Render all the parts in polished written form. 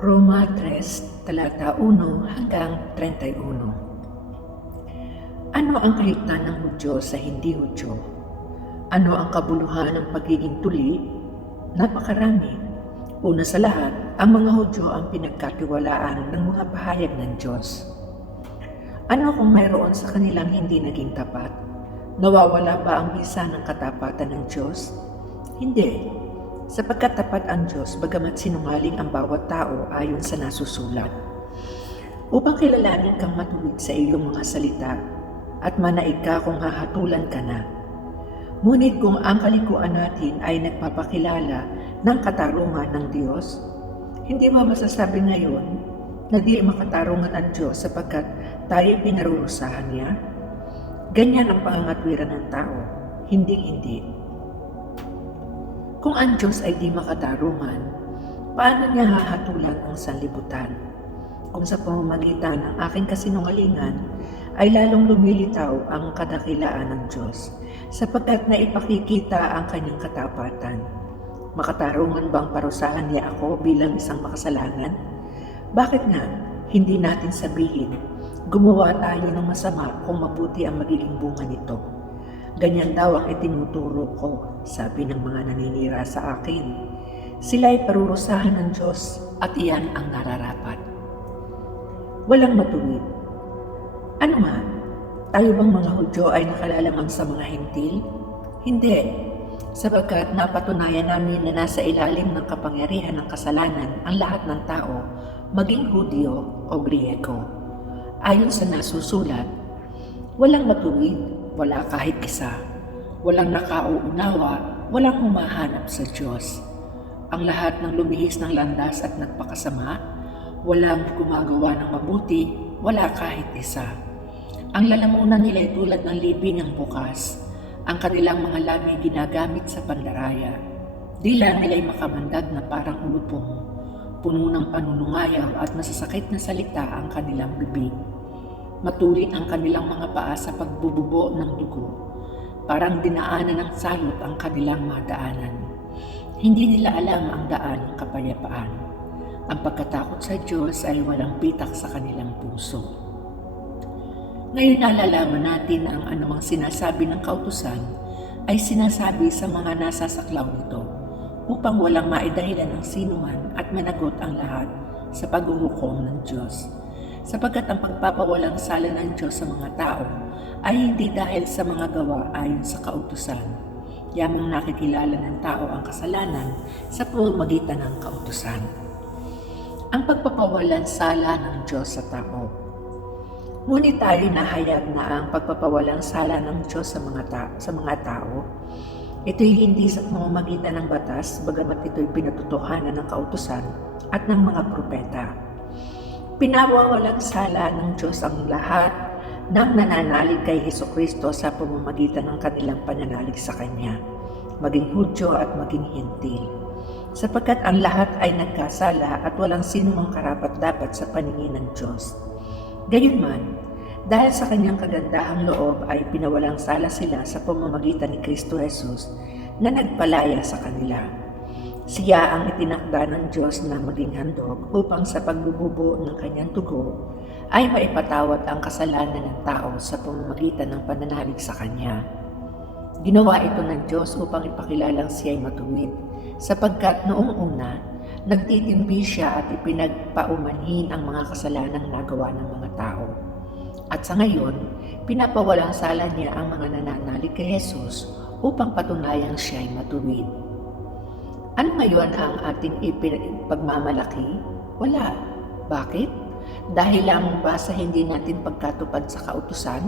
Roma 3, talata 1 hanggang 31. Ano ang kaligtan ng Hudyo sa hindi Hudyo? Ano ang kabuluhan ng pagiging tuli? Napakarami. Una sa lahat, ang mga Hudyo ang pinagkatiwalaan ng mga pahayag ng Diyos. Ano kung mayroon sa kanilang hindi naging tapat? Nawawala ba ang bisa ng katapatan ng Diyos? Hindi, sapagkat tapat ang Diyos bagamat sinungaling ang bawat tao ayon sa nasusulat. Upang kilalanin kang matuwid sa iyong mga salita at manaig ka kung hahatulan ka na. Ngunit kung ang kalikuan natin ay nagpapakilala ng katarungan ng Diyos, hindi mo masasabi ngayon na di makatarungan ang Diyos sapagkat tayo pinarurusahan niya? Ganyan ang pangangatwiran ng tao, hindi. Kung ang Diyos ay di makatarungan, paano niya hahatulan ang sanlibutan? Kung sa pamamagitan ng aking kasinungalingan ay lalong lumilitaw ang kadakilaan ng Diyos, sapagkat naipakikita ang kanyang katapatan. Makatarungan bang parusahan niya ako bilang isang makasalanan? Bakit nga hindi natin sabihin, gumawa tayo ng masama kung mabuti ang magiging bunga nito? Ganyan daw ang itinuturo ko, sabi ng mga naninira sa akin. Sila'y parurusahan ng Diyos at iyan ang nararapat. Walang matuwid. Ano nga? Tayo bang mga Hudyo ay nakalalamang sa mga Hintil? Hindi, sapagkat napatunayan namin na nasa ilalim ng kapangyarihan ng kasalanan ang lahat ng tao, maging Hudyo o Griego. Ayon sa nasusulat, walang matuwid, wala kahit isa. Walang nakauunawa, walang humahanap sa Diyos. Ang lahat ng lumihis ng landas at nagpakasama, walang gumagawa ng mabuti, wala kahit isa. Ang lalamunan nila ay tulad ng libingang bukas. Ang kanilang mga labi ginagamit sa pandaraya. Dila nila ay makamandag na parang ulupong. Puno ng panunungayaw at masasakit na salita ang kanilang bibig. Matulit ang kanilang mga paa sa pagbububo ng dugo. Parang dinaanan ng salot ang kanilang madaanan. Hindi nila alam ang daan ng kapayapaan. Ang pagkatakot sa Diyos ay walang pitak sa kanilang puso. Ngayon nalalaman natin na ang anumang sinasabi ng kautusan ay sinasabi sa mga nasasaklaw nito upang walang maidahilan ng sinuman at managot ang lahat sa paghuhukom ng Diyos. Sapagkat ang pagpapawalang sala ng Diyos sa mga tao ay hindi dahil sa mga gawa ayon sa kautusan. Yamang nakikilala ng tao ang kasalanan sa pamamagitan ng kautusan. Ang pagpapawalang sala ng Diyos sa tao. Ngunit tayo nahayag na ang pagpapawalang sala ng Diyos sa mga tao. Ito'y hindi sa pamamagitan ng batas, bagamat ito'y pinatutuhanan ng kautusan at ng mga propeta. Pinawawalang sala ng Diyos ang lahat ng nananalig kay Hesukristo sa pamamagitan ng kanilang pananalig sa Kanya, maging Hudyo at maging Hintil. Sapagkat ang lahat ay nagkasala at walang sinumang karapat-dapat sa paningin ng Diyos. Gayunman, dahil sa Kanyang kagandahang loob ay pinawalang sala sila sa pamamagitan ni Kristo Jesus na nagpalaya sa kanila. Siya ang itinakda ng Diyos na maging handog upang sa pagbububo ng Kanyang dugo ay maipatawad ang kasalanan ng tao sa pamamagitan ng pananalig sa Kanya. Ginawa ito ng Diyos upang ipakilalang siya ay matuwid, sapagkat noong una, nagtitimpi siya at ipinagpaumanhin ang mga kasalanang nagawa ng mga tao. At sa ngayon, pinapawalang sala niya ang mga nananalig kay Jesus upang patunayang siya ay matuwid. Ano ngayon ang ating ipagmamalaki? Wala. Bakit? Dahil lamang ba sa hindi natin pagkatupad sa kautusan?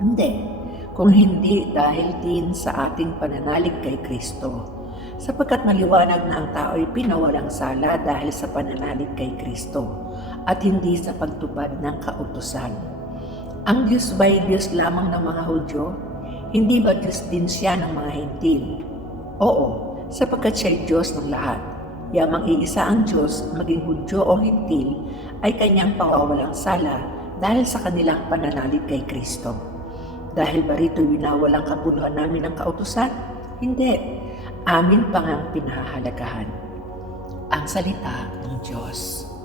Hindi. Kung hindi dahil din sa ating pananalig kay Kristo. Sapagkat maliwanag na ang tao ay pinawalang sala dahil sa pananalig kay Kristo at hindi sa pagtupad ng kautusan. Ang Diyos ba'y Diyos lamang ng mga Hudyo? Hindi ba Diyos din siya ng mga Hintil? Oo, sapagkat siya ay Diyos ng lahat. Yamang iisa ang Diyos, maging Hudyo o Hintil, ay Kanyang pawawalang sala dahil sa kanilang pananalig kay Kristo. Dahil ba rito winawalang kabuluhan namin ng kautusan? Hindi. Amin pang ang pinahahalagahan. Ang salita ng Diyos.